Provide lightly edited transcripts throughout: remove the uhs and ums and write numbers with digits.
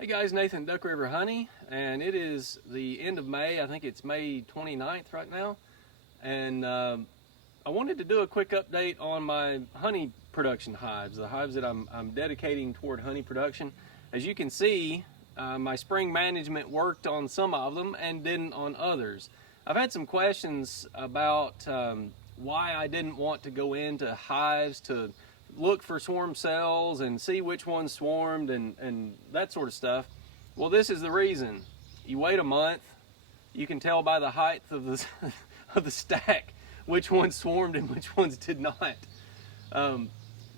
Hey guys, Nathan, Duck River Honey, and it is the end of May. I think it's May 29th right now, and I wanted to do a quick update on my honey production hives, the hives that I'm dedicating toward honey production. As you can see, my spring management worked on some of them and didn't on others. I've had some questions about why I didn't want to go into hives to look for swarm cells and see which ones swarmed and that sort of stuff. Well, this is the reason. You wait a month, you can tell by the height of the of the stack which ones swarmed and which ones did not.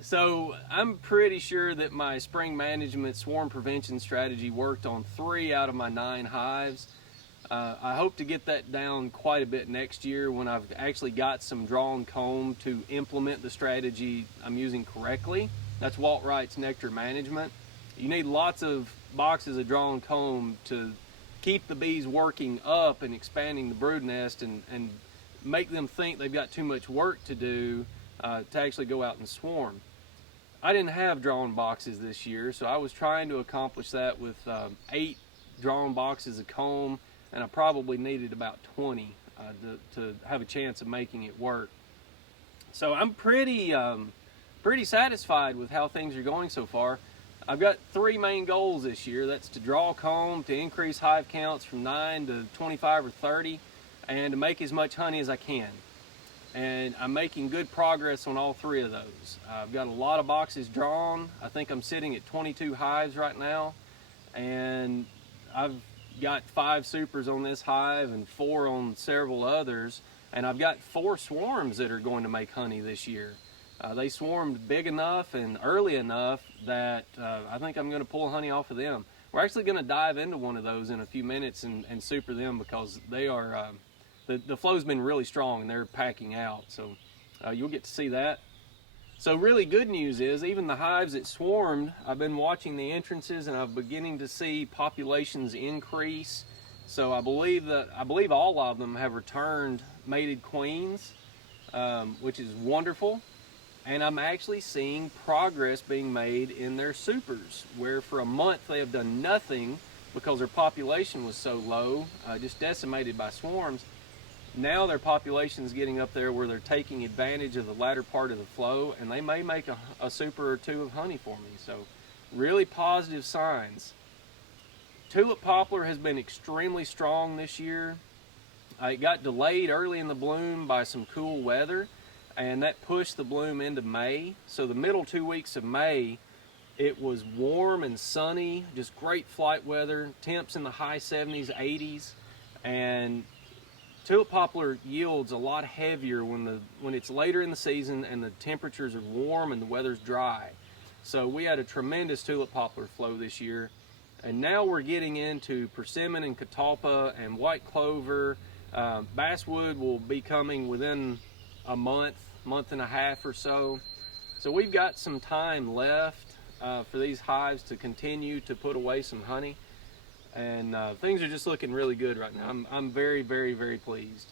So I'm pretty sure that my spring management swarm prevention strategy worked on 3 out of my 9 hives. I hope to get that down quite a bit next year when I've actually got some drawn comb to implement the strategy I'm using correctly. That's Walt Wright's nectar management. You need lots of boxes of drawn comb to keep the bees working up and expanding the brood nest and make them think they've got too much work to do to actually go out and swarm. I didn't have drawn boxes this year, so I was trying to accomplish that with 8 drawn boxes of comb, and I probably needed about 20 to have a chance of making it work. So I'm pretty satisfied with how things are going so far. I've got 3 main goals this year. That's to draw comb, to increase hive counts from 9 to 25 or 30, and to make as much honey as I can. And I'm making good progress on all 3 of those. I've got a lot of boxes drawn. I think I'm sitting at 22 hives right now, and I've got 5 supers on this hive and 4 on several others, and I've got 4 swarms that are going to make honey this year. They swarmed big enough and early enough that I think I'm going to pull honey off of them. We're actually going to dive into one of those in a few minutes and super them because they are the flow's been really strong and they're packing out, so you'll get to see that. So really good news is, even the hives that swarmed, I've been watching the entrances and I'm beginning to see populations increase. So I believe all of them have returned mated queens, which is wonderful. And I'm actually seeing progress being made in their supers, where for a month they have done nothing because their population was so low, just decimated by swarms. Now their population is getting up there where they're taking advantage of the latter part of the flow, and they may make a super or 2 of honey for me. So really positive signs. Tulip poplar has been extremely strong this year. It got delayed early in the bloom by some cool weather, and that pushed the bloom into May. So the middle 2 weeks of May, it was warm and sunny, just great flight weather, temps in the high 70s, 80s, and tulip poplar yields a lot heavier when it's later in the season and the temperatures are warm and the weather's dry. So we had a tremendous tulip poplar flow this year, and now we're getting into persimmon and catalpa and white clover. Basswood will be coming within a month and a half or so. So we've got some time left for these hives to continue to put away some honey. And things are just looking really good right now. I'm very, very, very pleased.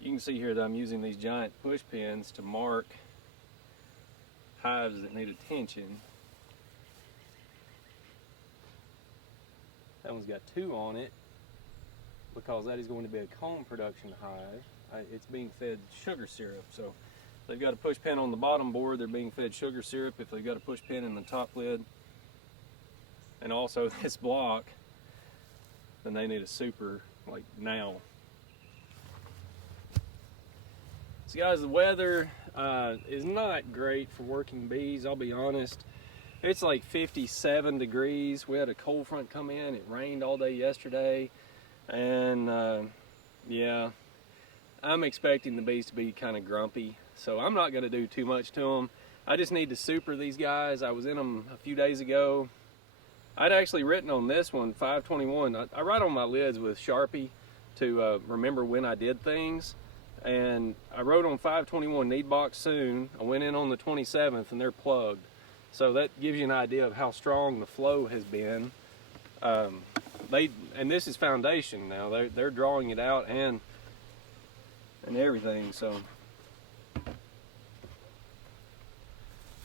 You can see here that I'm using these giant push pins to mark hives that need attention. That one's got 2 on it because that is going to be a comb production hive. It's being fed sugar syrup, so they've got a push pin on the bottom board, they're being fed sugar syrup. If they've got a push pin in the top lid and also this block, then they need a super like now. So guys, the weather is not great for working bees, I'll be honest. It's like 57 degrees. We had a cold front come in, it rained all day yesterday, and yeah, I'm expecting the bees to be kind of grumpy. So I'm not going to do too much to them. I just need to super these guys. I was in them a few days ago. I'd actually written on this one, 521. I write on my lids with Sharpie to remember when I did things. And I wrote on 521, need box soon. I went in on the 27th and they're plugged. So that gives you an idea of how strong the flow has been. And this is foundation now. They're drawing it out and everything. So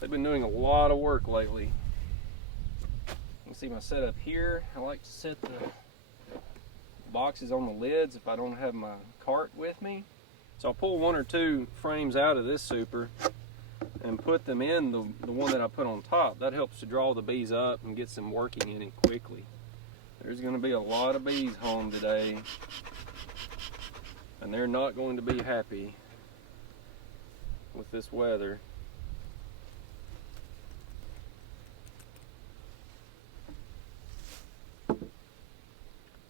They've been doing a lot of work lately. You can see my setup here. I like to set the boxes on the lids if I don't have my cart with me. So I'll pull 1 or 2 frames out of this super and put them in the one that I put on top. That helps to draw the bees up and gets them working in it quickly. There's going to be a lot of bees home today, and they're not going to be happy with this weather.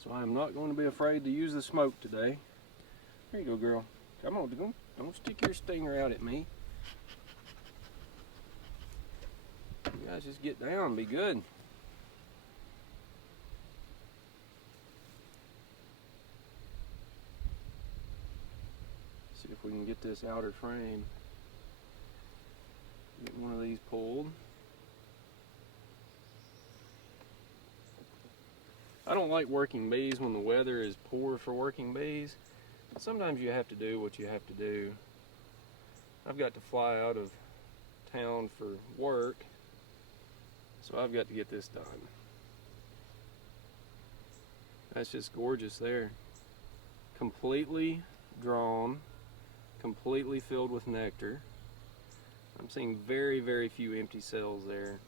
So I am not going to be afraid to use the smoke today. There you go, girl. Come on, don't stick your stinger out at me. You guys just get down, be good. See if we can get this outer frame. Get one of these pulled. I don't like working bees when the weather is poor for working bees. Sometimes you have to do what you have to do. I've got to fly out of town for work, so I've got to get this done. That's just gorgeous there. Completely drawn, completely filled with nectar. I'm seeing very, very few empty cells there.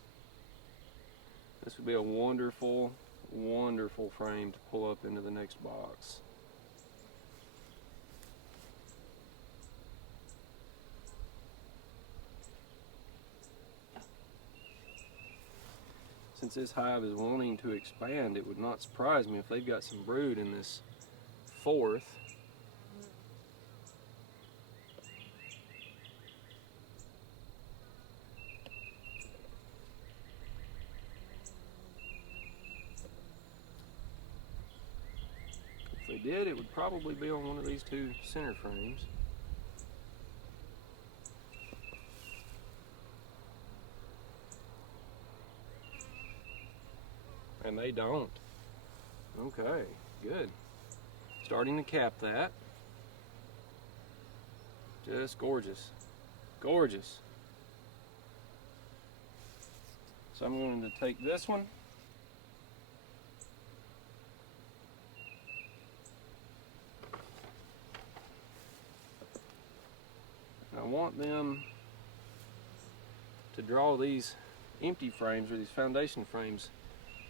This would be a wonderful, wonderful frame to pull up into the next box. Since this hive is wanting to expand, it would not surprise me if they've got some brood in this 4th. If they did, it would probably be on one of these 2 center frames. And they don't. Okay, good. Starting to cap that. Just gorgeous. Gorgeous. So I'm going to take this one. I want them to draw these empty frames or these foundation frames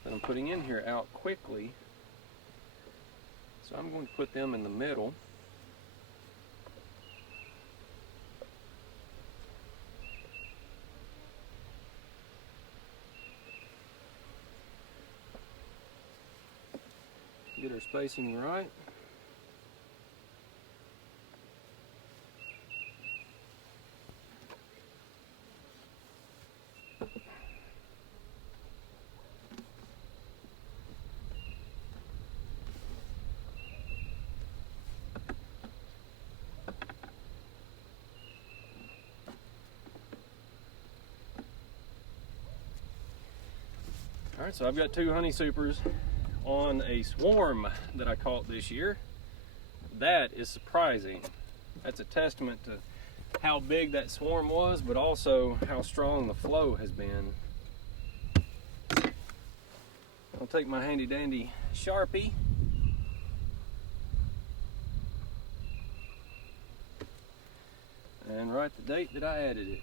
that I'm putting in here out quickly. So I'm going to put them in the middle. Get our spacing right. All right, so I've got 2 honey supers on a swarm that I caught this year. That is surprising. That's a testament to how big that swarm was, but also how strong the flow has been. I'll take my handy dandy Sharpie and write the date that I added it.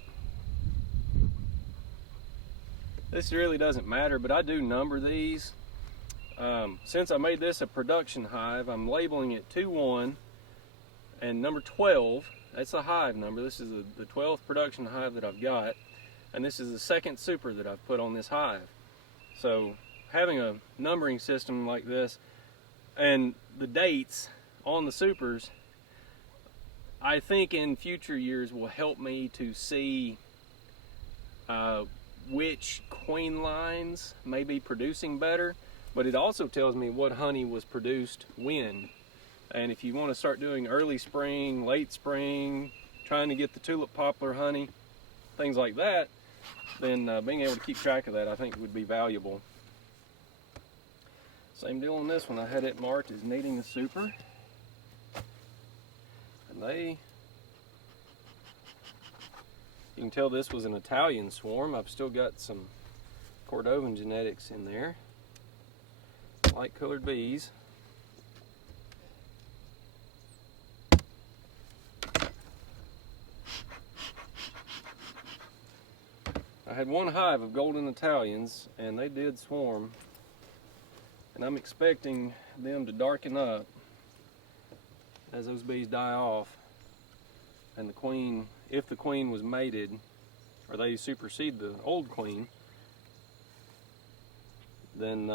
This really doesn't matter, but I do number these. Since I made this a production hive, I'm labeling it 2-1 and number 12. That's the hive number. This is the 12th production hive that I've got, and this is the 2nd super that I've put on this hive. So having a numbering system like this and the dates on the supers, I think in future years will help me to see which queen lines may be producing better, but it also tells me what honey was produced when. And if you want to start doing early spring, late spring, trying to get the tulip poplar honey, things like that, then being able to keep track of that I think would be valuable. Same deal on this one. I had it marked as needing a super, and You can tell this was an Italian swarm. I've still got some Cordovan genetics in there. Light colored bees. I had one hive of golden Italians and they did swarm, and I'm expecting them to darken up as those bees die off, and the queen, if the queen was mated or they supersede the old queen, then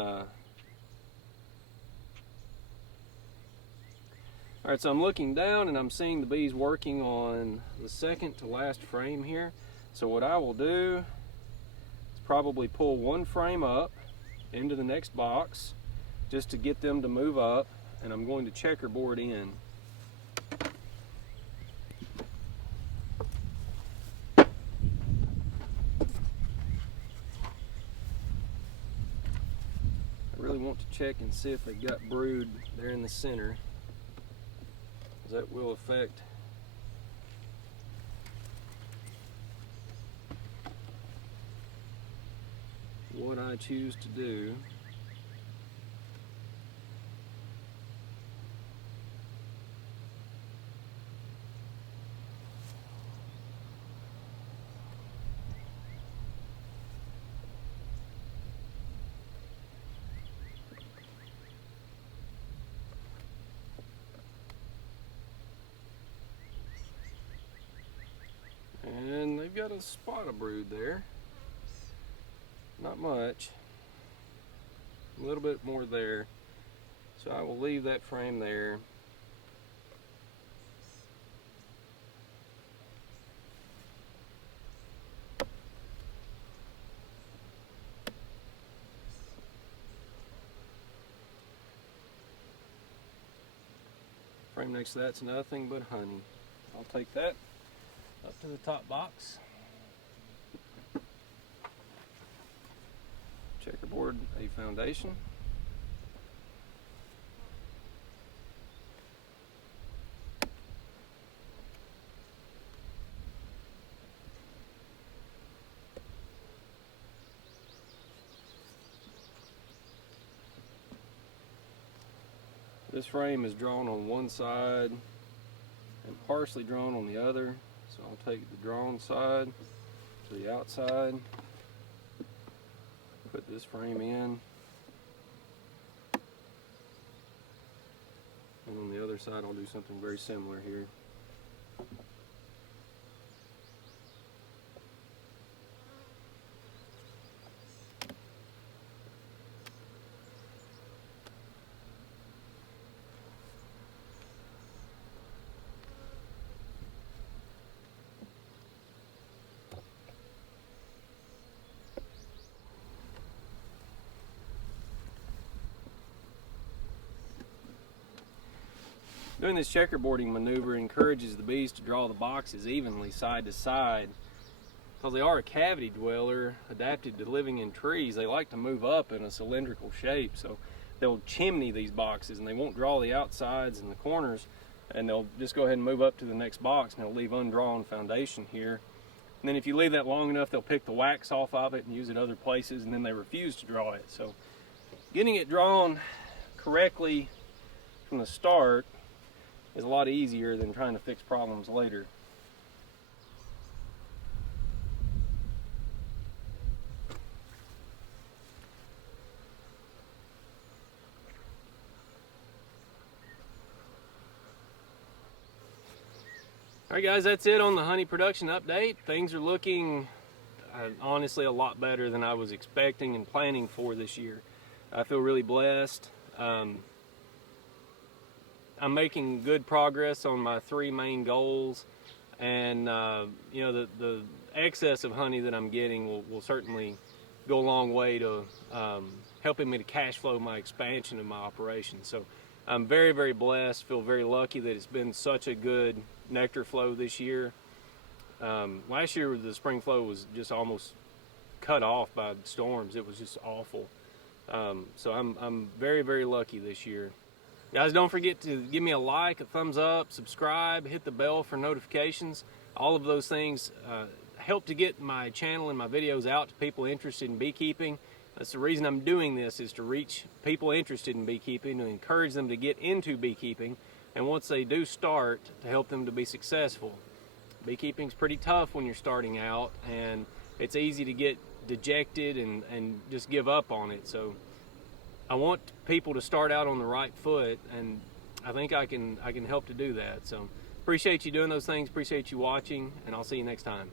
alright, so I'm looking down and I'm seeing the bees working on the second to last frame here. So what I will do is probably pull one frame up into the next box just to get them to move up, and I'm going to checkerboard in. I really want to check and see if they've got brood there in the center, because that will affect what I choose to do. And they've got a spot of brood there. Not much. A little bit more there. So I will leave that frame there. Frame next to that's nothing but honey. I'll take that up to the top box. Checkerboard a foundation. This frame is drawn on one side and partially drawn on the other. So I'll take the drawn side to the outside, put this frame in, and on the other side I'll do something very similar here. Doing this checkerboarding maneuver encourages the bees to draw the boxes evenly side to side. Because they are a cavity dweller adapted to living in trees, they like to move up in a cylindrical shape. So they'll chimney these boxes and they won't draw the outsides and the corners, and they'll just go ahead and move up to the next box and they'll leave undrawn foundation here. And then if you leave that long enough, they'll pick the wax off of it and use it other places, and then they refuse to draw it. So getting it drawn correctly from the start is a lot easier than trying to fix problems later. Alright guys, that's it on the honey production update. Things are looking honestly a lot better than I was expecting and planning for this year. I feel really blessed. I'm making good progress on my three main goals, and you know, the excess of honey that I'm getting will certainly go a long way to helping me to cash flow my expansion of my operation. So I'm very, very blessed, feel very lucky that it's been such a good nectar flow this year. Last year the spring flow was just almost cut off by storms. It was just awful. So I'm very, very lucky this year. Guys, don't forget to give me a like, a thumbs up, subscribe, hit the bell for notifications. All of those things help to get my channel and my videos out to people interested in beekeeping. That's the reason I'm doing this, is to reach people interested in beekeeping, to encourage them to get into beekeeping, and once they do start, to help them to be successful. Beekeeping's pretty tough when you're starting out, and it's easy to get dejected and just give up on it. So I want people to start out on the right foot, and I think I can help to do that. So appreciate you doing those things, appreciate you watching, and I'll see you next time.